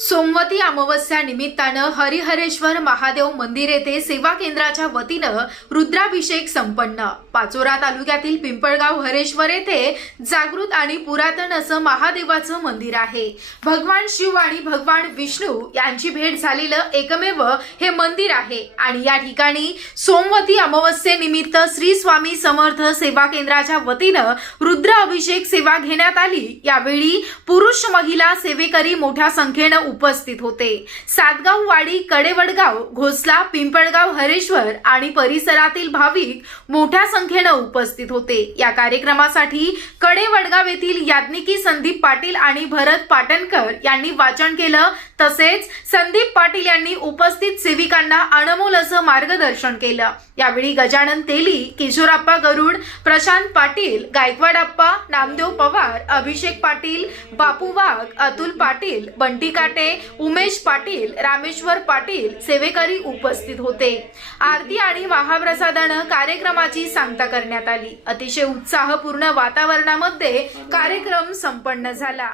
सोमवती अमावस्या निमित्तानं हरिहरेश्वर महादेव मंदिर येथे सेवा केंद्राच्या वतीनं रुद्राभिषेक संपन्न. पाचोरा तालुक्यातील पिंपळगाव हरेश्वर येथे जागृत आणि पुरातन असं महादेवाचं मंदिर आहे. भगवान शिव आणि भगवान विष्णू यांची भेट झालेलं एकमेव हे मंदिर आहे आणि या ठिकाणी सोमवती अमावस्येनिमित्त श्री स्वामी समर्थ सेवा केंद्राच्या वतीनं रुद्र अभिषेक सेवा घेण्यात आली. यावेळी पुरुष महिला सेवेकरी मोठ्या संख्येनं उपस्थित होते. सातगाव वाडी कडेवडगाव घोसला पिंपळगाव हरेश्वर आणि परिसरातील भाविक मोठ्या संख्येनं उपस्थित होते. या कार्यक्रमासाठी कडेवडगाव येथील याज्ञिकी संदीप पाटील आणि भरत पाटणकर यांनी वाचन केलं. तसेच संदीप पाटील यांनी उपस्थित सेविकांना अनमोल असं मार्गदर्शन केलं. यावेळी गजानन तेली किशोराप्पा गरुड प्रशांत पाटील गायकवाडप्पा नामदेव पवार अभिषेक पाटील बापू वाघ अतुल पाटील बंटी काटे उमेश पाटील रामेश्वर पाटील सेवेकरी उपस्थित होते. आरती आणि महाप्रसादानं कार्यक्रमाची सांगता करण्यात आली. अतिशय उत्साहपूर्ण वातावरणामध्ये कार्यक्रम संपन्न झाला.